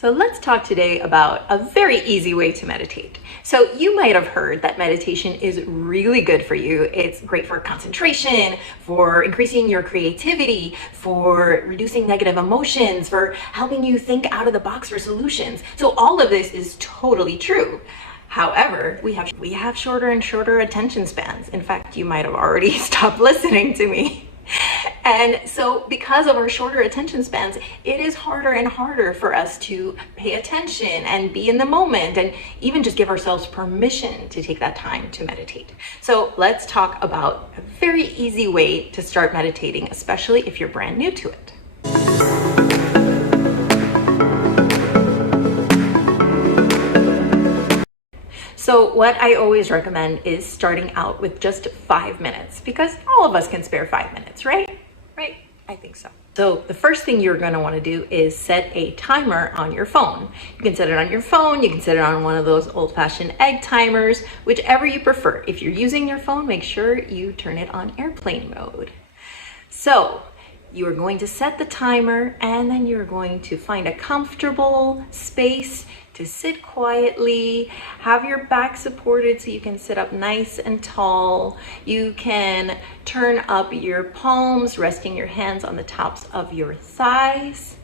So let's talk today about a very easy way to meditate. So you might have heard that meditation is really good for you. It's great for concentration, for increasing your creativity, for reducing negative emotions, for helping you think out of the box for solutions. So all of this is totally true. However, we have shorter and shorter attention spans. In fact, you might have already stopped listening to me. And so because of our shorter attention spans, it is harder and harder for us to pay attention and be in the moment and even just give ourselves permission to take that time to meditate. So let's talk about a very easy way to start meditating, especially if you're brand new to it. So what I always recommend is starting out with just 5 minutes, because all of us can spare 5 minutes, right? Right? I think so. So the first thing you're going to want to do is set a timer on your phone. You can set it on your phone, you can set it on one of those old-fashioned egg timers, whichever you prefer. If you're using your phone, make sure you turn it on airplane mode. So you are going to set the timer, and then you're going to find a comfortable space to sit quietly, have your back supported so you can sit up nice and tall. You can turn up your palms, resting your hands on the tops of your thighs,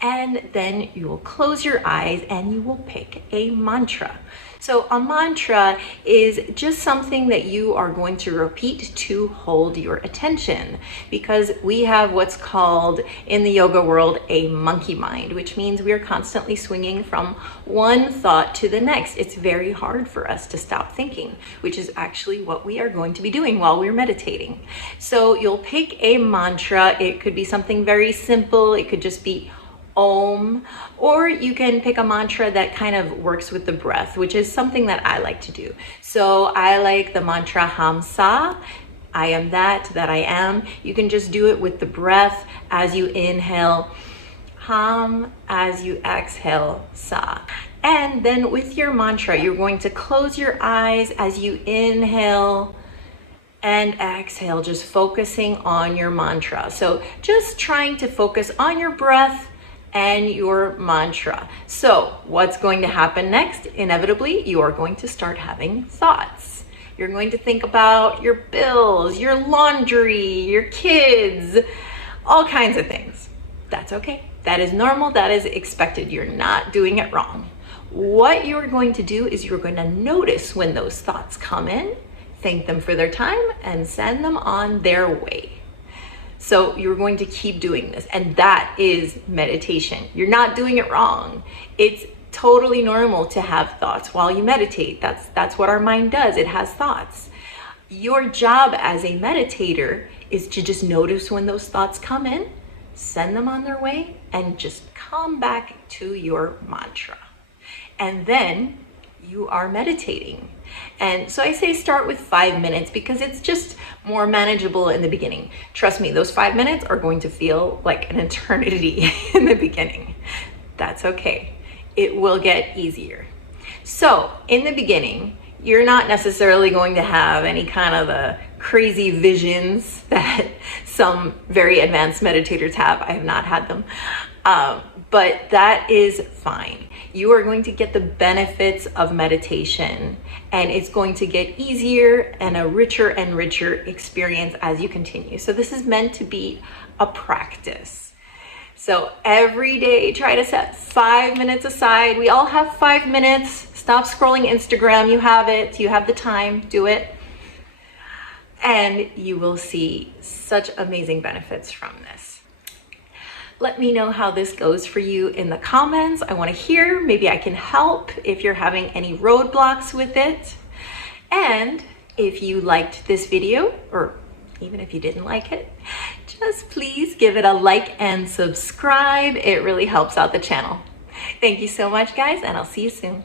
and then you will close your eyes and you will pick a mantra. So a mantra is just something that you are going to repeat to hold your attention, because we have what's called in the yoga world a monkey mind, which means we are constantly swinging from one thought to the next. It's very hard for us to stop thinking, which is actually what we are going to be doing while we're meditating. So you'll pick a mantra. It could be something very simple. It could just be Om, or you can pick a mantra that kind of works with the breath, which is something that I like to do. So I like the mantra Hamsa, I am that I am. You can just do it with the breath as you inhale, Ham, as you exhale, Sa. And then with your mantra, you're going to close your eyes as you inhale and exhale, just focusing on your mantra. So just trying to focus on your breath and your mantra. So what's going to happen next? Inevitably, you are going to start having thoughts. You're going to think about your bills, your laundry, your kids, all kinds of things. That's okay. That is normal. That is expected. You're not doing it wrong. What you're going to do is you're going to notice when those thoughts come in, thank them for their time, and send them on their way. So you're going to keep doing this, and that is meditation. You're not doing it wrong. It's totally normal to have thoughts while you meditate. That's what our mind does. It has thoughts. Your job as a meditator is to just notice when those thoughts come in, send them on their way, and just come back to your mantra. And then you are meditating. And so I say start with 5 minutes because it's just more manageable in the beginning. Trust me, those 5 minutes are going to feel like an eternity in the beginning. That's okay. It will get easier. So in the beginning, you're not necessarily going to have any kind of the crazy visions that some very advanced meditators have. I have not had them. But that is fine. You are going to get the benefits of meditation, and it's going to get easier and a richer and richer experience as you continue. So this is meant to be a practice. So every day, try to set 5 minutes aside. We all have 5 minutes. Stop scrolling Instagram. You have it. You have the time. Do it. And you will see such amazing benefits from this. Let me know how this goes for you in the comments. I want to hear. Maybe I can help if you're having any roadblocks with it. And if you liked this video, or even if you didn't like it, just please give it a like and subscribe. It really helps out the channel. Thank you so much, guys, and I'll see you soon.